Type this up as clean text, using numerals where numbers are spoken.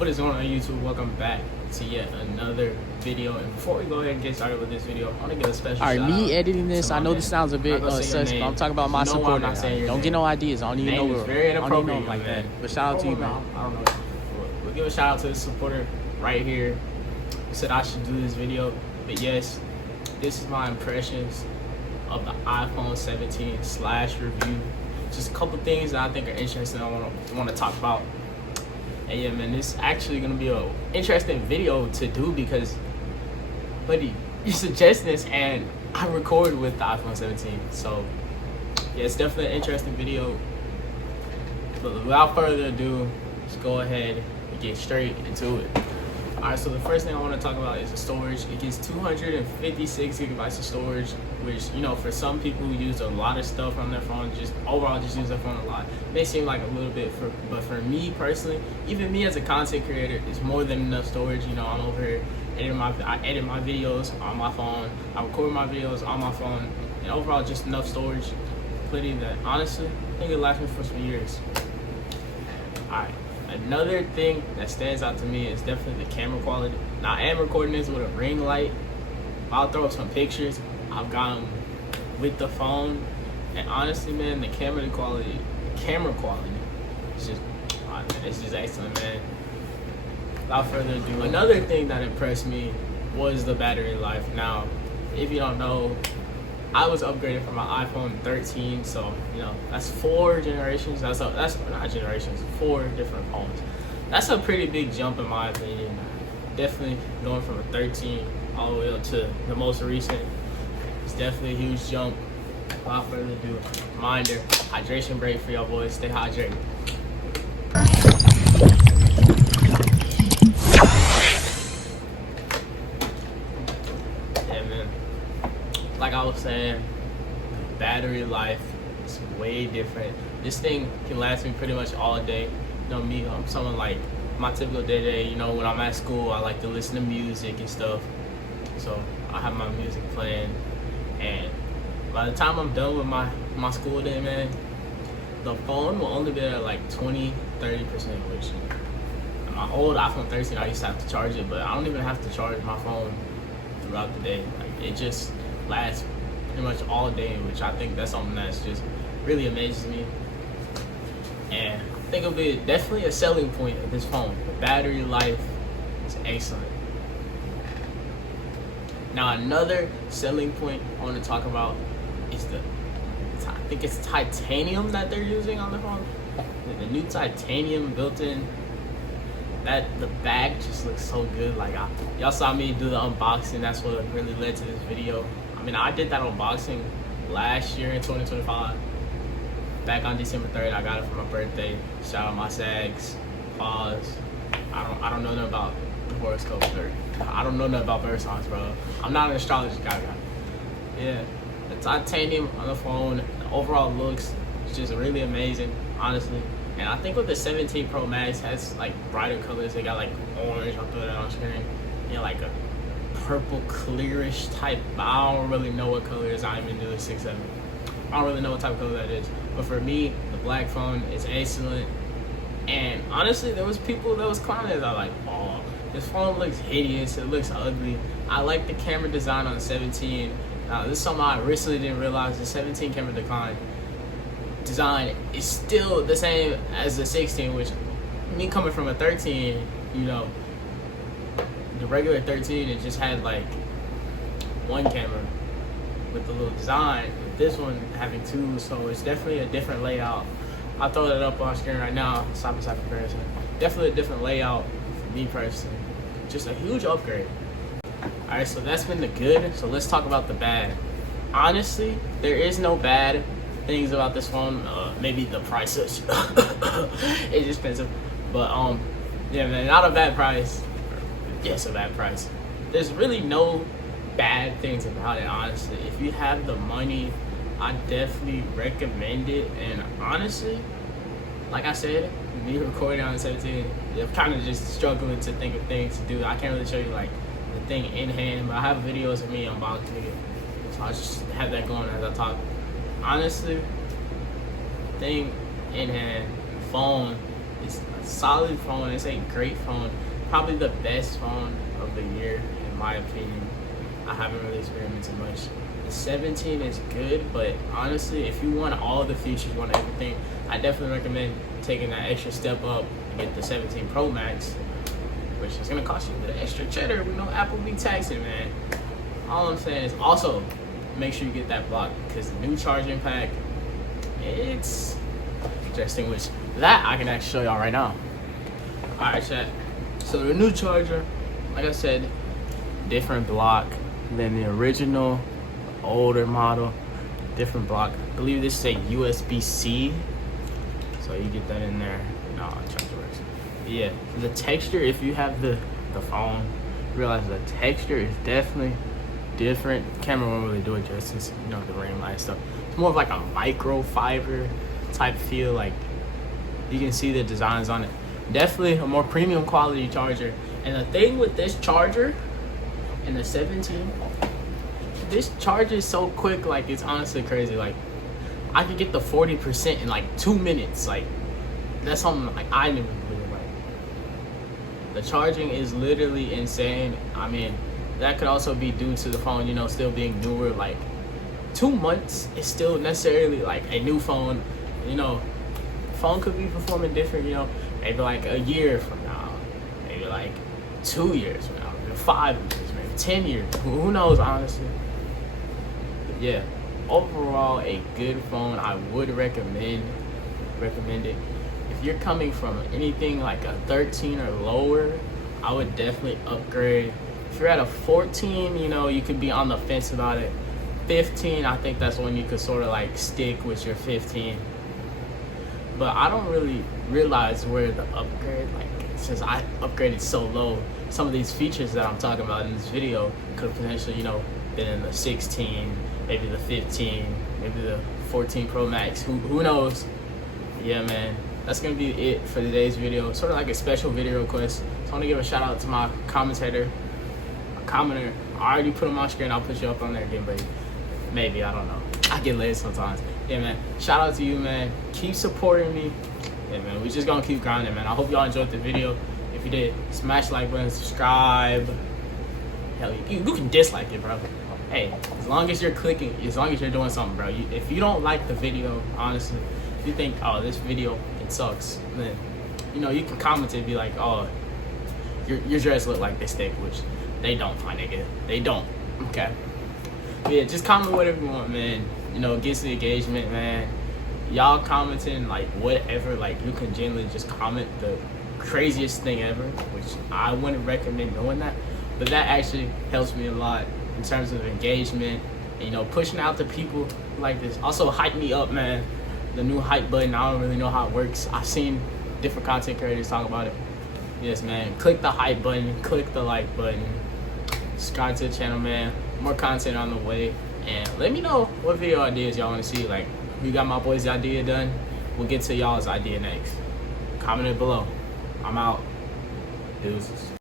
What is going on YouTube? Welcome back to yet another video. And before we go ahead and get started with this video, I want to give a special shout out. Me editing this, I know this sounds a bit sus, but I'm talking about my supporter. Don't get no ideas. I don't even know very inappropriate like that. But shout out to you, man. I don't know. We'll give a shout out to the supporter right here who said I should do this video. But yes, this is my impressions of the iPhone 17 / review. Just a couple things that I think are interesting. I want to talk about. And yeah, man, this is actually gonna be an interesting video to do because, buddy, you suggest this and I record with the iPhone 17. So yeah, it's definitely an interesting video. But without further ado, let's go ahead and get straight into it. Alright, so the first thing I want to talk about is the storage. It gets 256 gigabytes of storage, which, you know, for some people who use a lot of stuff on their phone, just overall just use their phone a lot, may seem like a little bit, but for me personally, even me as a content creator, it's more than enough storage. You know, I'm over here I edit my videos on my phone, I record my videos on my phone, and overall just enough storage, plenty that honestly I think it'll last me for some years. Alright. Another thing that stands out to me is definitely the camera quality. Now, I am recording this with a ring light. I'll throw up some pictures. I've got them with the phone, and honestly, man, the camera quality is just, it's just excellent, man. Without further ado, another thing that impressed me was the battery life. Now, if you don't know, I was upgraded from my iPhone 13, so you know that's 4 generations. That's not generations, 4 different phones. That's a pretty big jump in my opinion. Definitely going from a 13 all the way up to the most recent. It's definitely a huge jump. Without further ado, reminder: hydration break for y'all boys. Stay hydrated. Like I was saying, battery life is way different. This thing can last me pretty much all day. You know me, I'm someone like my typical day, you know, when I'm at school, I like to listen to music and stuff. So I have my music playing, and by the time I'm done with my school day, man, the phone will only be at like 20-30%, which my old iPhone 13, I used to have to charge it, but I don't even have to charge my phone throughout the day. Like, it just lasts pretty much all day, which I think that's something that's just really amazes me, and I think it'll be definitely a selling point of this phone. The battery life is excellent. Now, another selling point I want to talk about is I think it's titanium that they're using on the phone. The new titanium built-in. The bag just looks so good. Like, y'all saw me do the unboxing. That's what really led to this video. I mean, I did that unboxing last year in 2025. Back on December 3rd, I got it for my birthday. Shout out my Sags. Pause. I don't know nothing about the horoscope. I don't know nothing about bird signs, bro. I'm not an astrology guy. Yeah, the titanium on the phone, the overall looks is just really amazing, honestly. And I think with the 17 Pro Max has like brighter colors. They got like orange. I'll throw that on screen. You know, like a purple clearish type. I don't really know what color it is. I even do the 6.7. I don't really know what type of color that is. But for me, the black phone is excellent. And honestly, there was people that was clowning that like, oh, this phone looks hideous. It looks ugly. I like the camera design on the 17. Now, this is something I recently didn't realize. The 17 camera design is still the same as the 16, which me coming from a 13, you know, the regular 13, it just had like one camera with the little design. With this one having 2, so it's definitely a different layout. I'll throw that up on screen right now, side by side comparison. Definitely a different layout for me personally. Just a huge upgrade. Alright, so that's been the good. So let's talk about the bad. Honestly, there is no bad things about this phone. Maybe the price is it's expensive, but yeah, man, not a bad price. Yes, a bad price. There's really no bad things about it, honestly. If you have the money, I definitely recommend it. And honestly, like I said, me recording on the 17, I'm kind of just struggling to think of things to do. I can't really show you like the thing in hand, but I have videos of me unboxing it, so I just have that going as I talk. Honestly, thing in hand, phone It's a solid phone. It's a great phone. Probably the best phone of the year, in my opinion. I haven't really experimented much. The 17 is good, but honestly, if you want all the features, you want everything, I definitely recommend taking that extra step up and get the 17 Pro Max, which is gonna cost you a bit of extra cheddar. We know Apple be taxing, man. All I'm saying is also make sure you get that block, because the new charging pack, it's interesting, which that I can actually show y'all right now. Alright, chat. So the new charger, like I said, different block than the original, older model, different block. I believe this is a USB-C, so you get that in there. No, charger works. Yeah, the texture, if you have the phone, realize the texture is definitely different. Camera won't really do it justice, you know, the ring light stuff. It's more of like a microfiber type feel. Like, you can see the designs on it. Definitely a more premium quality charger. And the thing with this charger and the 17, this charger is so quick, like it's honestly crazy. Like, I could get the 40% in like 2 minutes. Like, that's something like I never really like. The charging is literally insane. I mean, that could also be due to the phone, you know, still being newer. Like, 2 months is still necessarily like a new phone. You know, phone could be performing different, you know, maybe like a year from now, maybe like 2 years from now, maybe 5 years, maybe 10 years. Who knows, honestly. But yeah, overall, a good phone. I would recommend it. If you're coming from anything like a 13 or lower, I would definitely upgrade. If you're at a 14, you know, you could be on the fence about it. 15, I think that's when you could sort of like stick with your 15. But I don't really realize where the upgrade, like, since I upgraded so low, some of these features that I'm talking about in this video could potentially, you know, been in the 16, maybe the 15, maybe the 14 Pro Max. Who knows? Yeah, man. That's gonna be it for today's video. Sort of like a special video request. So I want to give a shout out to my commenter. I already put him on screen. I'll put you up on there again, but maybe, I don't know. I get late sometimes. Yeah, man. Shout out to you, man. Keep supporting me. Yeah, man. We just gonna keep grinding, man. I hope y'all enjoyed the video. If you did, smash the like button, subscribe. Hell, you can dislike it, bro. Hey, as long as you're clicking, as long as you're doing something, bro. If you don't like the video, honestly, if you think, oh, this video, it sucks, then, you know, you can comment and be like, oh, your dress look like this thick, which they don't, my nigga. They don't. Okay. But yeah, just comment whatever you want, man. You know, gets the engagement, man. Y'all commenting like whatever, like you can genuinely just comment the craziest thing ever, which I wouldn't recommend doing that, but that actually helps me a lot in terms of engagement and, you know, pushing out to people like this. Also, hype me up, man. The new hype button, I don't really know how it works. I've seen different content creators talk about it. Yes, man. Click the hype button, click the like button, subscribe to the channel, man. More content on the way, and let me know what video ideas y'all want to see. Like, we got my boy's idea done, we'll get to y'all's idea next. Comment it below. I'm out. Deuces.